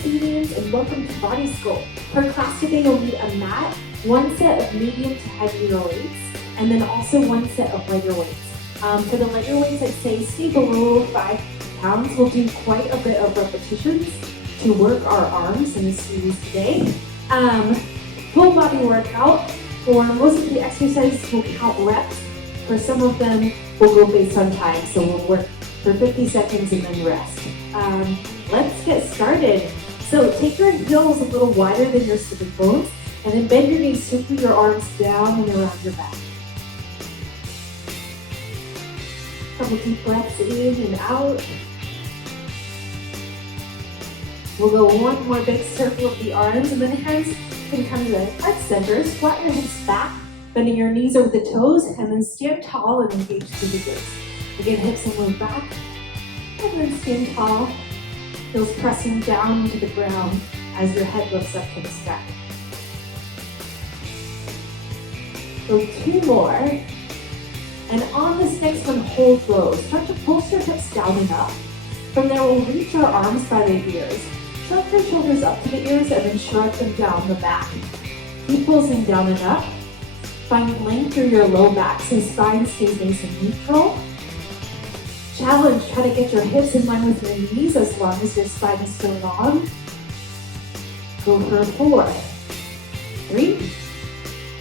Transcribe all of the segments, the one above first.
students, and welcome to Body Sculpt. For class today, you'll need a mat, one set of medium to heavier weights, and then also one set of lighter weights. For the lighter weights, I'd say stay below 5 pounds. We'll do quite a bit of repetitions to work our arms in this series today. Full body workout. For most of the exercises, we'll count reps. For some of them, we'll go based on time. So we'll work for 50 seconds and then rest. Let's get started. So take your heels a little wider than your sitting bones, and then bend your knees, circle your arms down and around your back. Couple deep breaths in and out. We'll go one more big circle of the arms, and then hands can come to the heart center. Squat your hips back, bending your knees over the toes, and then stand tall and engage through the glutes. Again, hips and low back, and then stand tall. Heels pressing down into the ground as your head lifts up to the sky. So 2 more. And on this next one, hold low. Start to pulse your hips down and up. From there, we'll reach our arms by the ears. Shrug your shoulders up to the ears and then shrug them down the back. Keep pulsing down and up. Find length through your low back so spine stays nice and neutral. Challenge, try to get your hips in line with your knees as long as your spine is still long. Go for 4, 3,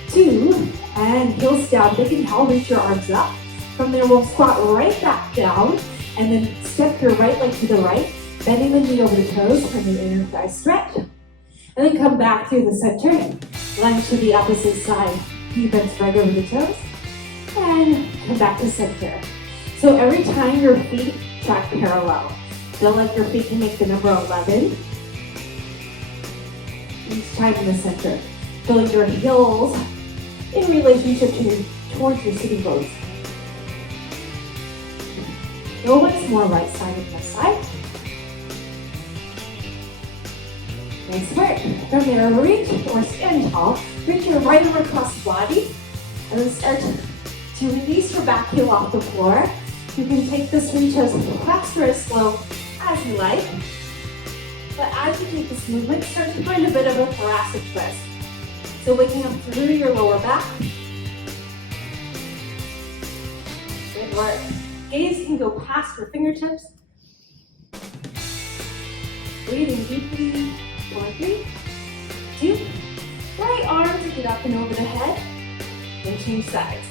2, and heels down. Big inhale, reach your arms up. From there, we'll squat right back down and then step your right leg to the right, bending the knee over the toes and the inner thigh stretch. And then come back through the center, lunge to the opposite side. Knee bends right over the toes, and come back to center. So every time your feet track parallel, feel like your feet can make the number 11. Each time in the center. Feel your heels in relationship towards your sitting bones. Go once more, right side and left side. Nice work. From there, reach or stand tall. Reach your right arm across the body. And then start to release your back heel off the floor. You can take this reach as fast or as slow as you like. But as you take this movement, start to find a bit of a thoracic twist. So waking up through your lower back. Good work. Gaze can go past your fingertips. Breathing deeply. 4, 3, 2. Right arm to get up and over the head. Then change sides.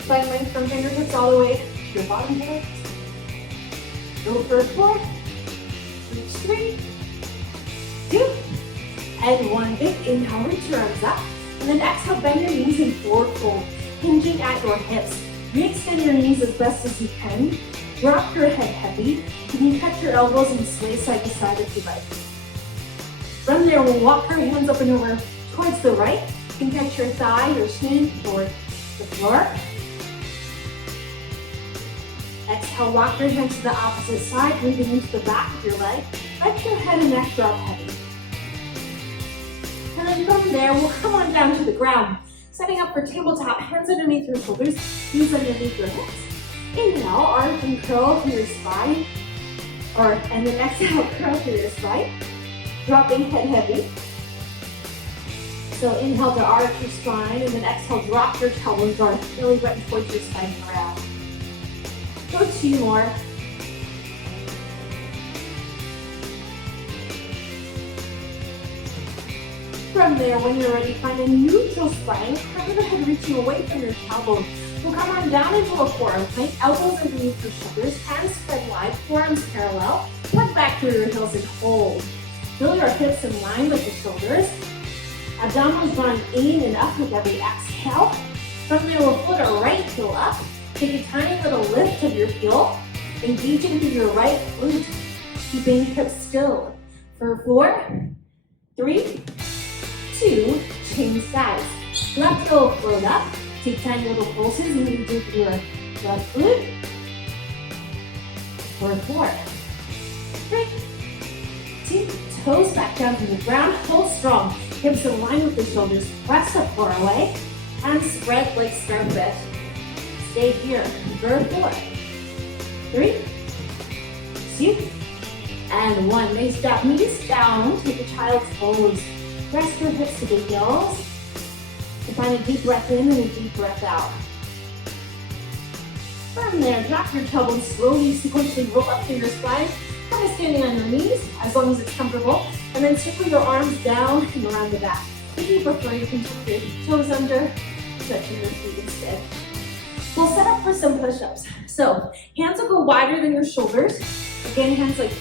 Find length from fingertips all the way to your bottom toes. Go for 4. Reach 3, 2, and 1. Big inhale, reach your arms up. And then exhale, bend your knees in forward fold, hinging at your hips. Re-extend your knees as best as you can. Drop your head heavy. You can catch your elbows and sway side to side if you like. From there, we'll walk our hands up and over towards the right. You can catch your thigh or shin toward the floor. Exhale, walk your hands to the opposite side, breathing into the back of your leg. Let your head and neck drop heavy. And then from there, we'll come on down to the ground. Setting up for tabletop, hands underneath your shoulders, knees underneath your hips. Inhale, arch and curl through your spine. And then exhale, curl through your spine. Dropping head heavy. So inhale to arch your spine, and then exhale, drop your tailbone guard, really wet towards your spine around. Go 2 more. From there, when you're ready, find a neutral spine, crown of the head reaching away from your tailbone. We'll come on down into a forearm plank, elbows underneath your shoulders, hands spread wide, forearms parallel. Tuck back through your heels and hold. Feel your hips in line with the shoulders. Abdominals drawing in and up with every exhale. From there, we'll foot our right heel up. Take a tiny little lift of your heel, engaging through your right glute, keeping hips still. For 4, 3, 2, change sides. Left heel float up. Take tiny little pulses, engaging through your left glute. For 4, 3, 2, toes back down to the ground. Hold strong. Hips in line with the shoulders. Press up far away. And spread like starfish. Stay here for 4, 3, 2, And 1. Nice job. Knees down. Take a child's pose. Rest your hips to the heels. And find a deep breath in and a deep breath out. From there, drop your tailbone slowly, sequentially roll up through your spine. Kind of standing on your knees, as long as it's comfortable. And then circle your arms down and around the back. If you prefer, you can tuck your toes under, stretching your feet instead. We'll set up for some push-ups. So, hands will go wider than your shoulders. Again, hands like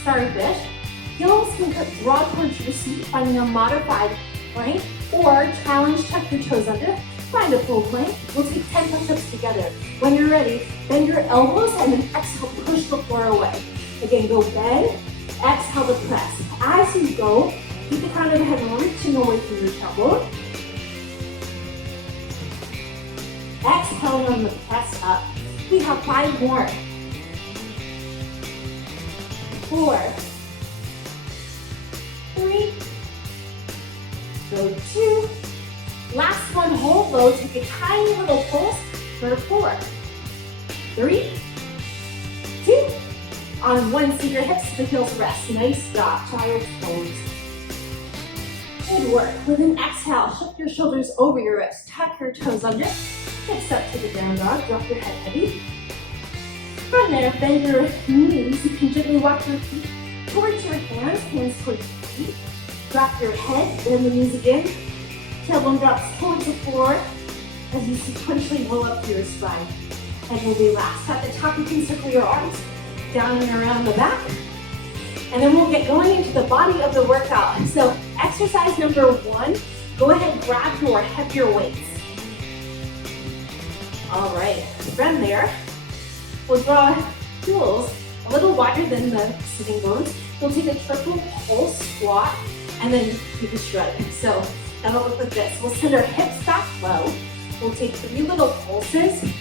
starfish. Heels can draw towards your seat, finding a modified plank, or challenge, tuck your toes under, find a full plank. We'll take 10 push-ups together. When you're ready, bend your elbows and then exhale, push the floor away. Again, go bend, exhale to press. As you go, keep the crown of the head reaching away from your tailbone. Exhale on the press up. We have 5 more. 4, 3, go 2. Last one, hold low. Take a tiny little pulse for 4, 3, 2. On 1, sink your hips to the heels, rest. Nice job, child's pose. Good work. With an exhale, shift your shoulders over your wrists. Tuck your toes under. Hips up to the down dog. Drop your head heavy. From there, bend your knees. You can gently walk your feet towards your hands, hands towards your feet. Drop your head, bend the knees again. Tailbone drops towards the floor as you sequentially roll up to your spine. Head will be last. At the top, you can circle your arms down and around the back. And then we'll get going into the body of the workout. So exercise number 1, go ahead and grab your heavier weights. All right, from there, we'll draw heels a little wider than the sitting bones. We'll take a triple pulse squat and then take a shrug. So that'll look like this. We'll send our hips back low. We'll take 3 little pulses,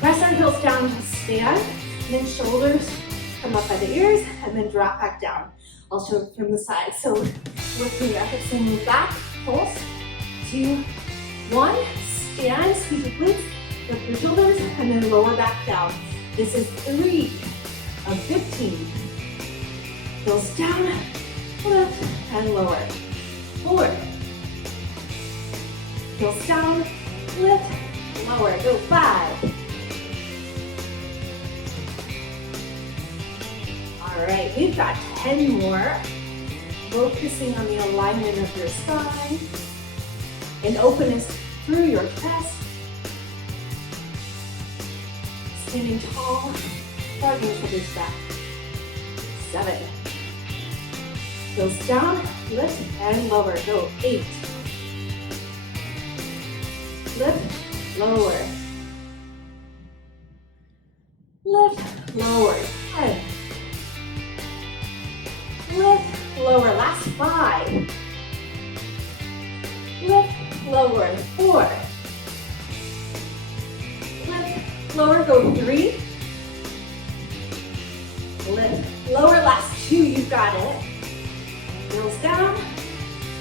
press our heels down to stand, and then shoulders come up by the ears, and then drop back down. I'll show it from the side. So lifting your hips and move back, pulse, 2, 1, stand, squeeze your glutes, lift your shoulders, and then lower back down. This is 3 of 15. Heels down, lift, and lower. 4. Heels down, lift, lower. Go 5. All right, we've got 10 more. Focusing on the alignment of your spine and openness through your chest. Standing tall, dragging shoulders back. 7. Heels down, lift, and lower. Go 8. Lift, lower. Lift, lower. 10. Lift, lower. Last 5. Lift, lower. 4. Lift, lower. Go 3. Lift, lower. Last 2. You've got it. Heels down.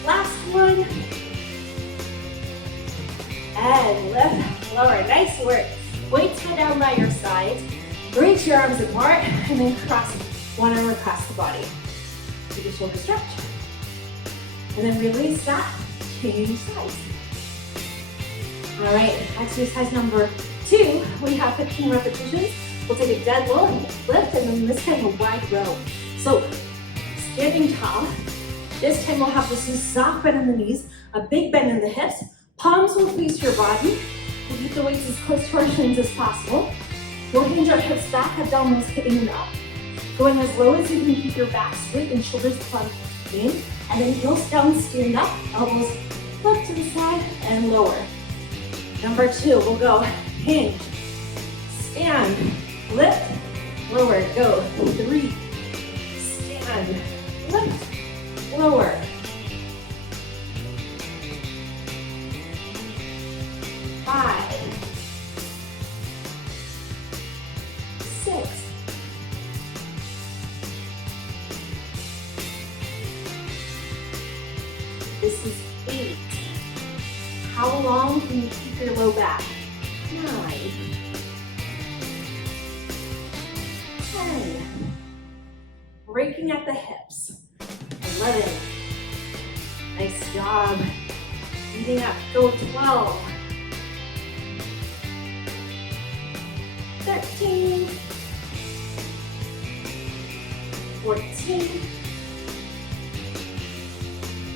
Last 1. And lift, lower. Nice work. Weights go down by your sides. Reach your arms apart and then cross one arm across the body. Take a shoulder stretch. And then release that. Change sides. All right, exercise number 2. We have 15 repetitions. We'll take a dead lift and then this time a wide row. So standing tall. This time we'll have this soft bend in the knees, a big bend in the hips. Palms will face your body. We'll keep the weights as close to our shins as possible. We'll hinge our hips back, abdominals hitting and up. Going as low as you can, keep your back straight and shoulders plugged in. And then heels down, stand up, elbows flip to the side and lower. Number 2, we'll go hinge, stand, lift, lower. Go 3, stand, lift, lower. 5, 6, 8. How long can you keep your low back? 9, 10. breaking at the hips. 11. Nice job. Speeding up, go 12. 13. 14.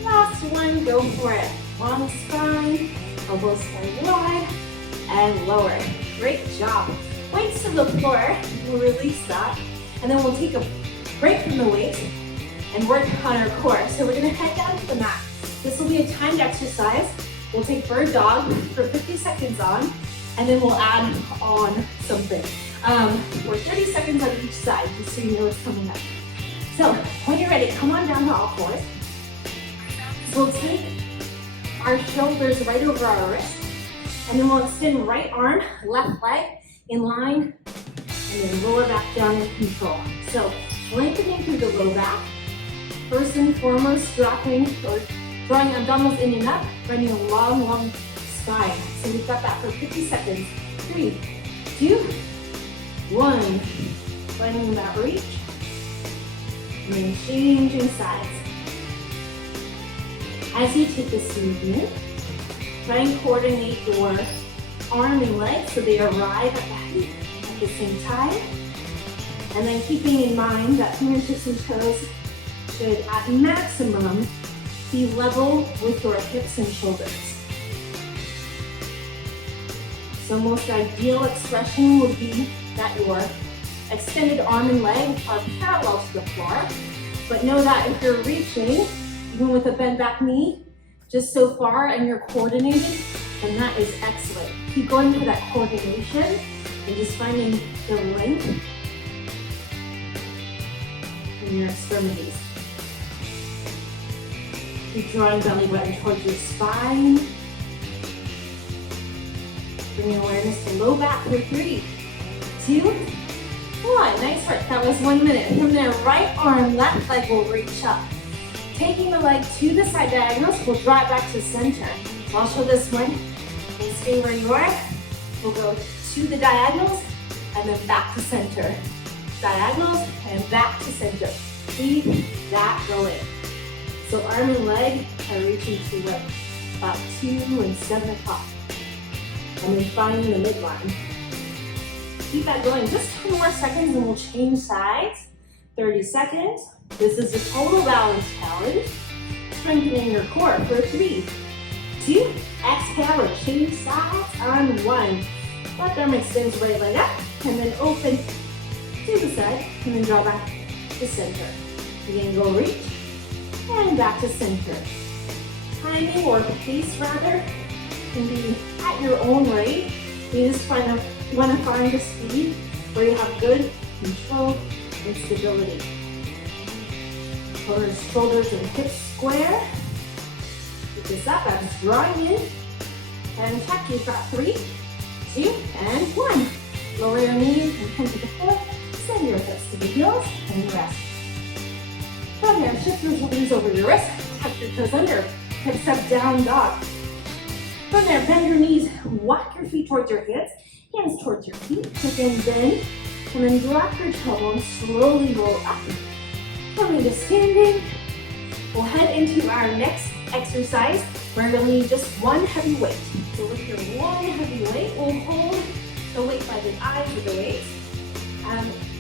Last one, go for it. Long spine, elbows stay wide, and lower. Great job. Weights to the floor, we'll release that, and then we'll take a break from the weights and work on our core. So we're gonna head down to the mat. This will be a timed exercise. We'll take bird dog for 50 seconds on, and then we'll add on something. For 30 seconds on each side, just so you know what's coming up. So when you're ready, come on down to all fours. We'll take our shoulders right over our wrist, and then we'll extend right arm, left leg in line, and then lower back down in control. So lengthening through the low back. First and foremost, dropping or drawing abdominals in and up, running a long, long spine. So we've got that for 50 seconds. 3, 2, 1. Finding that reach. And then changing sides. As you take this movement, try and coordinate your arm and leg so they arrive at the hip at the same time. And then keeping in mind that fingertips and toes should at maximum be level with your hips and shoulders. So most ideal expression would be that your extended arm and leg are parallel to the floor. But know that if you're reaching, even with a bent back knee, just so far and you're coordinated, then that is excellent. Keep going for that coordination and just finding the length in your extremities. Keep drawing belly button towards your spine. Bring awareness to low back for 3, 2, 1. Nice work. That was 1 minute. From there, right arm, left leg will reach up. Taking the leg to the side diagonals, we'll draw it back to center. So I'll show this one. And stay where you are. We'll go to the diagonals and then back to center. Diagonals and back to center. Keep that going. So arm and leg are reaching to about 2 and 7 o'clock. And then finding the midline. Keep that going. Just 2 more seconds and we'll change sides. 30 seconds. This is a total balance challenge. Strengthening your core for 3, 2, exhale or change sides on 1. Left arm extends right leg up and then open to the side and then draw back to center. Again, go reach and back to center. Timing or pace rather can be at your own rate. You just want to find the speed where you have good control and stability. Shoulders and hips square. Keep this up. I'm drawing in. And check. You've got 3, 2, and 1. Lower your knees and come to the floor. Send your hips to the heels and rest. From there, shift your shoulders over your wrist. Tuck your toes under. Hips up, down dog. From there, bend your knees. Walk your feet towards your hips. Hands towards your feet. Again, bend. And then drop your tailbone. Slowly roll up. Coming to standing. We'll head into our next exercise. We're going to need just 1 heavy weight. So with your 1 heavy weight, we'll hold the weight by the eyes of the waist.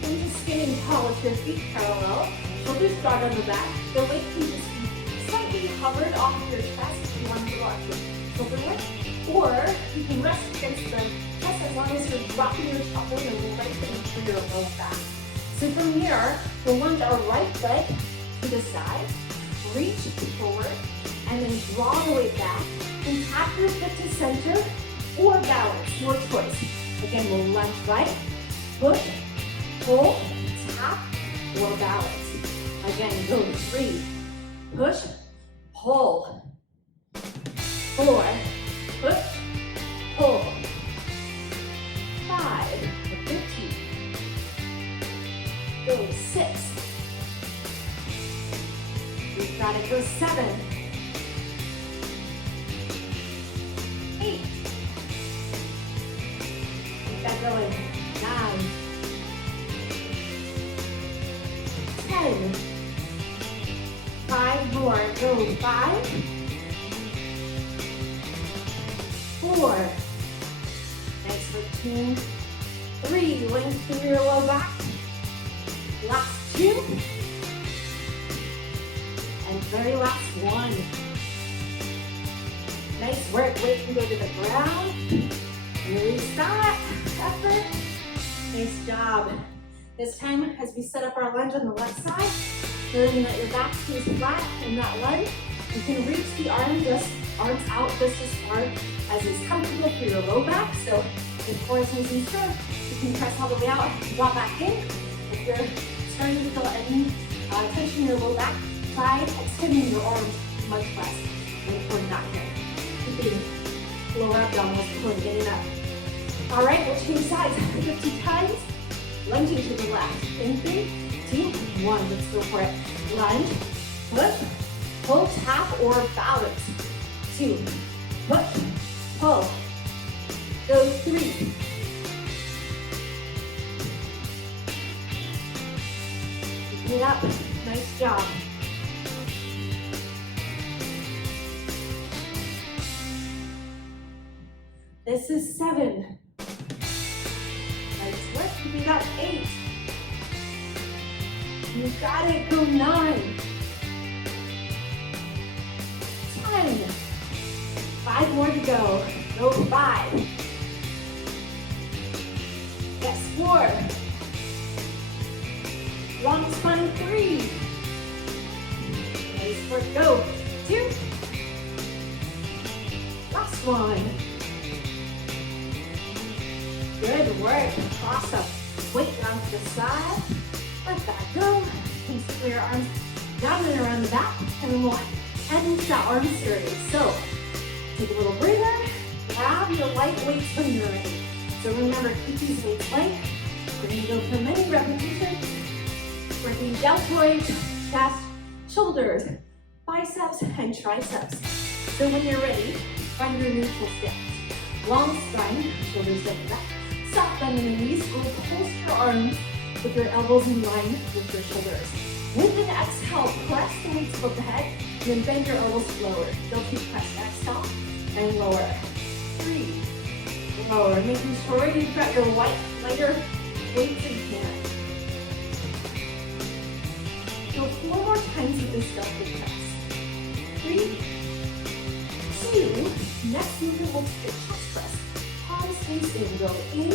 Into standing tall with your feet parallel. Shoulders broad on the back. The weight can just be slightly hovered off of your chest if you want to go up your shoulder width. Or you can rest against the chest as long as you're dropping your shoulder and lengthening through your low back. So from here, we'll lunge our right leg to the side, reach forward, and then draw the weight back, and tap your foot to center, or balance, your choice. Again, we'll lunge right, push, pull, tap, or balance. Again, go 3, push, pull, 4, push, pull, 5, 15, go 6, we've got to go 7, 8, keep that going, 9, 10, 5 more. Go. 5, 4. Nice for 2. 3. Lengthen your low back. Last 2. And very last 1. Nice work. Weight can go to the ground. Release that effort. Nice job. This time, as we set up our lunge on the left side, noting that your back stays flat in that lunge, you can reach the arms out just as far as is comfortable for your low back. So if core is nice and strong, you can press all the way out, drop back in. If you're starting to feel any tension in your low back, try extending your arms much less than pulling that here. Keeping lower abdominals pulling in and up. All right, we'll change sides 50 times. Lunging to the left. In 3, 2, 1. Let's go for it. Lunge, push, pull, tap, or balance. 2, push, pull. Go 3. Keep it up. Nice job. This is 7. Nice work. We got 8. You got it. Go 9. 10. 5 more to go. Go 5. Yes, 4. Long spine 3. Nice work. Go 2. Last 1. Good work. Awesome. Weight down to the side. Let that go. And circle your arms down and around the back. And then we'll head into that arm series. So take a little breather. Grab your light weights when you're ready. So remember, keep these weights light. We're going to go for many repetitions. Working deltoids, chest, shoulders, biceps, and triceps. So when you're ready, find your neutral stance. Long spine, shoulders down the back. Soft bend in the knees. Go pulse your arms with your elbows in line with your shoulders. With an exhale, press the weights above the head, and then bend your elbows forward. Don't keep press. Exhale and lower. 3. Lower. Making sure you've got your lighter weights in hand. Go 4 more times with this sculpted press. 3, 2. Next movement, we'll take a chest press. Palms face in. Go in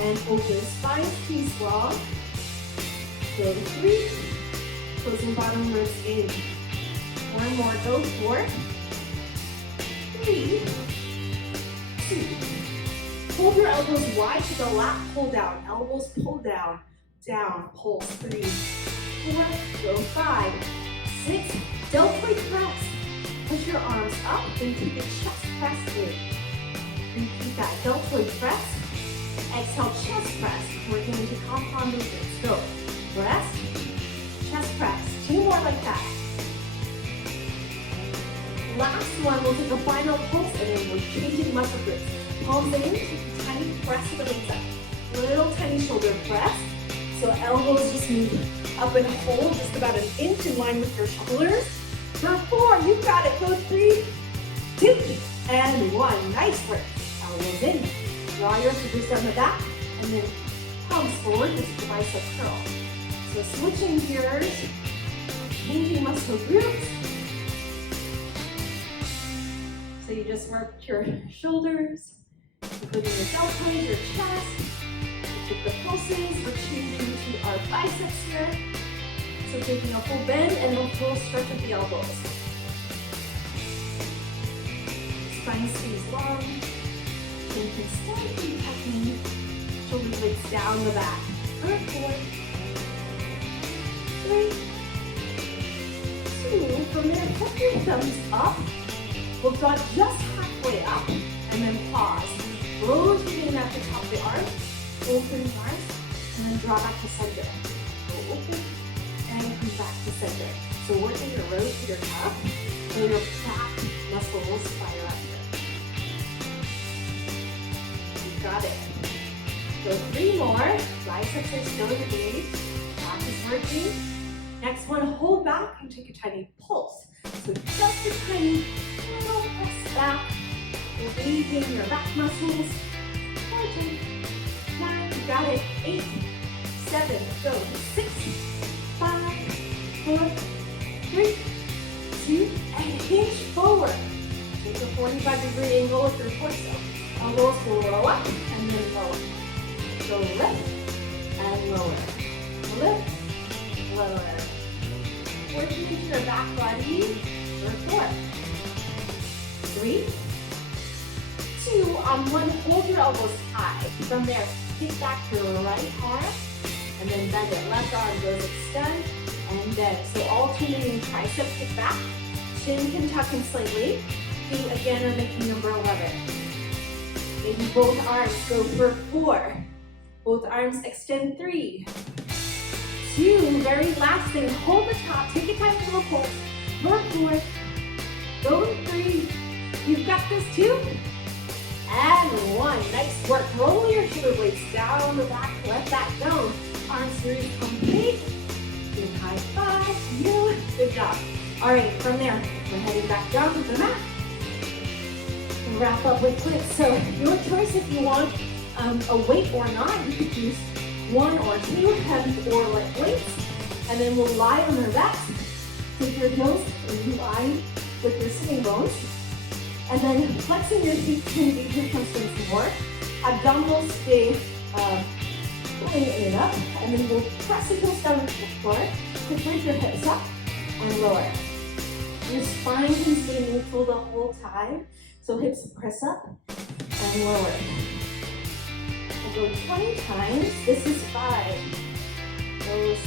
and open. Spine stays long. Go 3. Closing bottom ribs in. 1 more. Go 4. 3, 2. Hold your elbows wide to the lap. Pull down. Elbows pull down. Down. Pulse. 3, 4. Go 5, 6. Deltoid press. Push your arms up and keep your chest press in. Repeat that. Deltoid press. Exhale, chest press. Working into compound movements. Go. Press. Chest press. 2 more like that. Last one, we'll take a final pulse and then we're changing muscle groups. Palms in, take a tiny press to the legs up. Little tiny shoulder press. So elbows just move up and hold just about an inch in line with your shoulders. For 4, you got it. Go 3, 2, and 1. Nice work. Elbows in. Draw your fingers down the back and then palms forward with the bicep curl. So switching gears, changing muscle groups. So you just worked your shoulders, including your deltoids, your chest. We took the pulses. We're changing to our biceps here. So taking a full bend and a full stretch of the elbows. Spine stays long. Chin can slightly tucking. Shoulder blades down the back. 4, 3, 2. From there, put your thumbs up. We'll draw just halfway up and then pause. Rotating at the top of the arm. Open your arms and then draw back to center. Go open and come back to center. So working your rotator cuff so your back muscles fire up here. You got it. Go 3 more. Biceps are still engaged. Back is working. Next one, hold back and take a tiny pulse. engaging your back muscles. 10, 9, you got it. 8, 7, go. 6, 5, 4, 3, 2, and hinge forward. Take a 45-degree angle with your torso. Elbows will roll up and then lower. So lift and lower. Lift, lower. Working into your back body for 4, 3, 2, on 1, hold your elbows high. From there, kick back your right arm, and then bend it. Left arm goes extend and bend. So alternating tricep kick back, shin can tuck in slightly. Feet again are making number 11. Maybe both arms go for 4. Both arms extend 3, 2, very last thing, hold the top, take a tiny little pulse, for 4, go 3, you've got this 2, and 1, nice work, roll your shoulder blades down the back, let that go, arm series complete, big high five, you, good job. All right, from there, we're heading back down to the mat, and wrap up with planks, so your choice if you want a weight or not, you could use 1 or 2 heavy or light weights, and then we'll lie on our backs. Take your heels in line with your sitting bones, and then flexing your feet to engage your hamstrings more. Abdominals stay going in and up, and then we'll press the heels down into the floor to bring your hips up and lower. Your spine can stay neutral the whole time, so hips press up and lower. We'll go 20 times. This is 5. Go 6,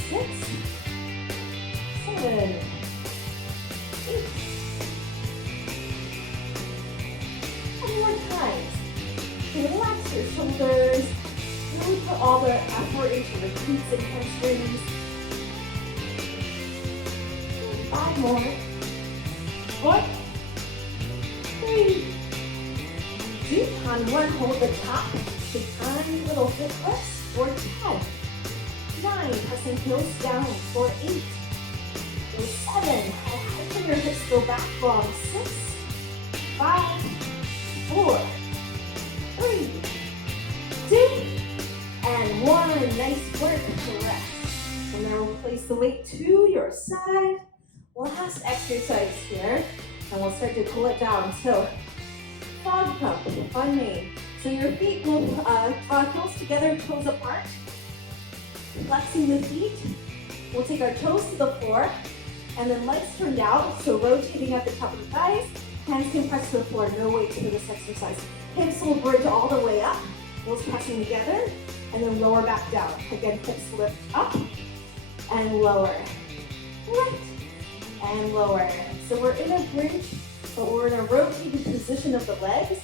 7, 8. One more time. Relax your shoulders. Really put all the effort into your glutes and hamstrings. 5 more. 4, 3, 2. On 1, hold the top. Take tiny little hip lifts for 10, 9, pressing heels down for 8, go 7, highlight your hips, go back long, 6, 5, 4, 3, 2, and 1. Nice work, rest. And now we'll place the weight to your side. Last exercise here, and we'll start to cool it down. So, frog pump, fun name. So your feet will draw heels together, toes apart. Flexing the feet. We'll take our toes to the floor, and then legs turned out, so rotating at the top of the thighs. Hands can press to the floor, no weights for this exercise. Hips will bridge all the way up, heels pressing together, and then lower back down. Again, hips lift up and lower. Lift and lower. So we're in a bridge, but we're in a rotated position of the legs.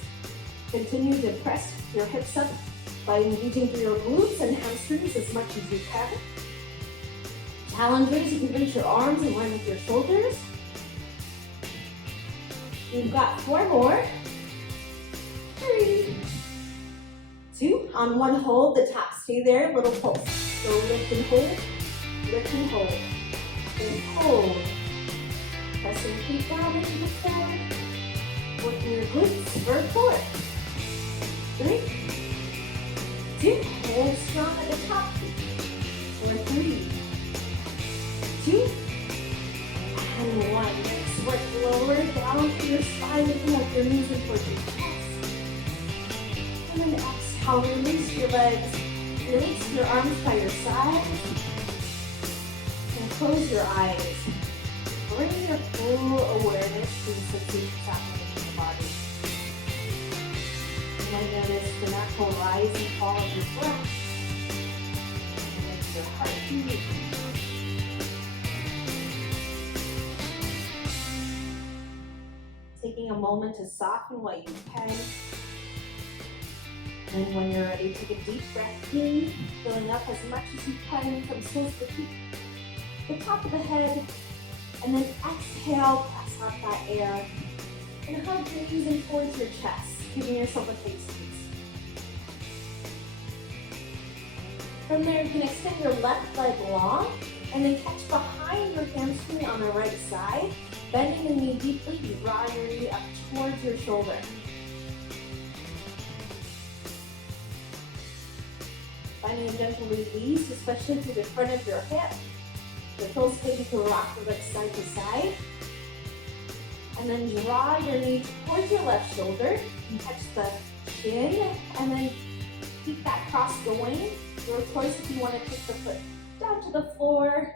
Continue to press your hips up by engaging through your glutes and hamstrings as much as you can. Challengers, you can reach your arms in line with your shoulders. You've got 4 more. 3, 2. On 1, hold the top. Stay there, little pulse. So lift and hold, lift and hold. And hold. Pressing feet down into the floor. Working your glutes for 4. 3, 2, hold strong at the top. For 3, 2, and 1. Nice work. Lower down to your spine, lifting up your knees and towards your chest. And then exhale, release your legs. Release your arms by your sides. And close your eyes. Bring your full awareness to the sensations happening in the body. And then notice the natural rise and fall of your breath. And then your heartbeat. Taking a moment to soften what you can. And when you're ready, take a deep breath in, filling up as much as you can from soles to feet, the top of the head, and then exhale, press out that air, and hug your knees in towards your chest, giving yourself a face squeeze. From there, you can extend your left leg long, and then catch behind your hamstring on the right side, bending the knee deeply, you draw your knee up towards your shoulder. finding a gentle release, especially through the front of your hip. If it feels good, you can rock the legs side to side. And then draw your knee towards your left shoulder and touch the chin, and then keep that cross going. Your choice if you want to take the foot down to the floor.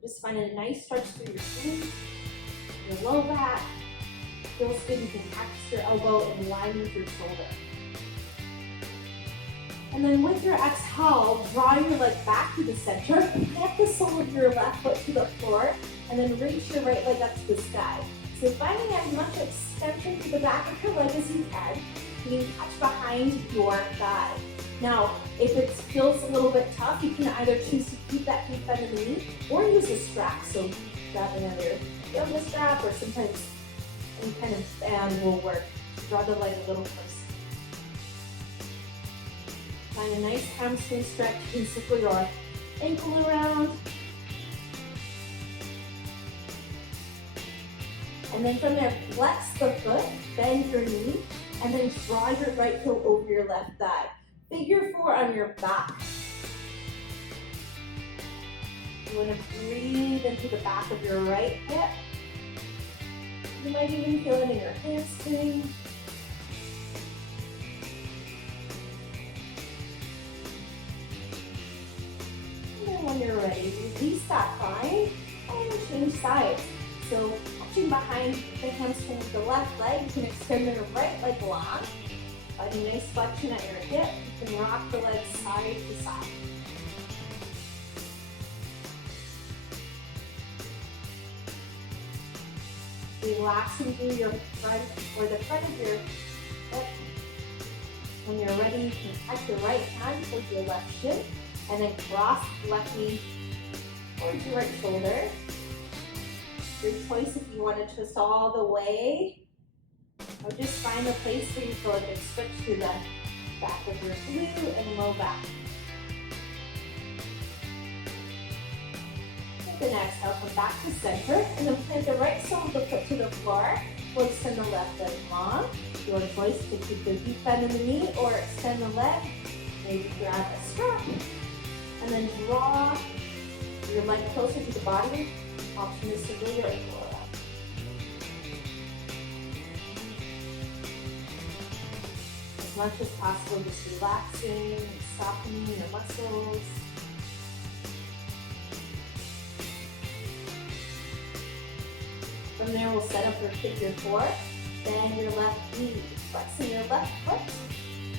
Just find a nice stretch through your glutes, your low back. Feels good, you can access your elbow in line with your shoulder. And then with your exhale, draw your leg back to the center, plant the sole of your left foot to the floor, and then reach your right leg up to the sky. So finding as much extension to the back of your leg as you can. You can touch behind your thigh. Now, if it feels a little bit tough, you can either choose to keep that deep bend in the knee or use a strap. So grabbing either yoga strap or sometimes any kind of band will work. Draw the leg a little closer. Find a nice hamstring stretch. You can circle your ankle around. And then from there, flex the foot, bend your knee, and then draw your right heel over your left thigh. Figure 4 on your back. You want to breathe into the back of your right hip. You might even feel it in your hamstring. And then when you're ready, release that thigh and change sides. So touching behind the hamstring with the left leg, you can extend your right leg long. Find a nice flexion at your hip. You can rock the legs side to side. Relaxing through your front or the front of your hip. When you're ready, you can touch your right hand towards your left shin and then cross the left knee towards your right shoulder. Your choice if you want to twist all the way, or just find a place where you feel like a switch to the back of your glute and low back. Take an exhale, come back to center, and then plant the right sole of the foot to the floor. We'll extend the left leg long. Your choice to keep the deep bend in the knee or extend the leg. Maybe grab a strap, and then draw your leg closer to the body. Option is to move your ankle around. As much as possible, just relaxing, softening your muscles. From there, we'll set up your figure 4. Bend your left knee, flexing your left foot.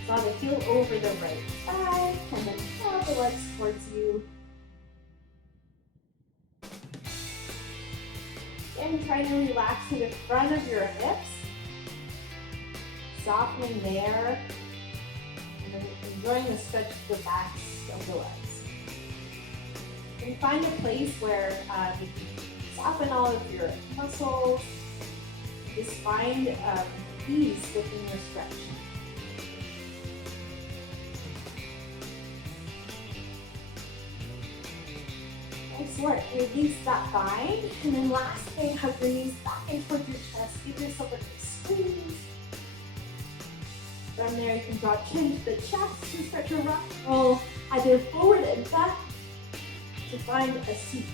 Draw the heel over the right thigh, and then draw the legs towards you. And try to relax to the front of your hips. Softening there. And then enjoying the stretch of the backs of the legs. And find a place where you can soften all of your muscles. Just find ease within your stretch. Excellent. Release that bind. And then last thing, hug your knees back in towards your chest. Give yourself a nice squeeze. From there, you can draw chin to the chest to stretch your rock roll either forward and back to find a seat.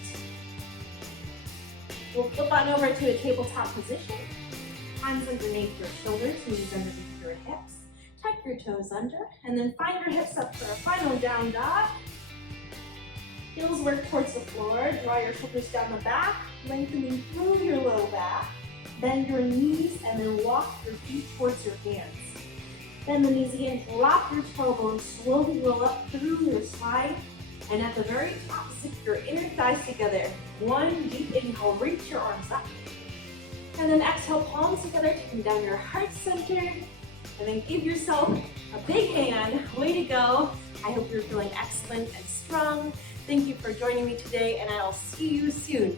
We'll flip on over to a tabletop position. Hands underneath your shoulders, knees underneath your hips. Tuck your toes under, and then find your hips up for a final down dog. Heels work towards the floor. Draw your shoulders down the back, lengthening through your low back. Bend your knees, and then walk your feet towards your hands. Bend the knees again, drop your tailbone, slowly roll up through your spine. And at the very top, stick your inner thighs together. One deep inhale, reach your arms up. And then exhale, palms together, taking down your heart center. And then give yourself a big hand. Way to go. I hope you're feeling excellent and strong. Thank you for joining me today, and I'll see you soon.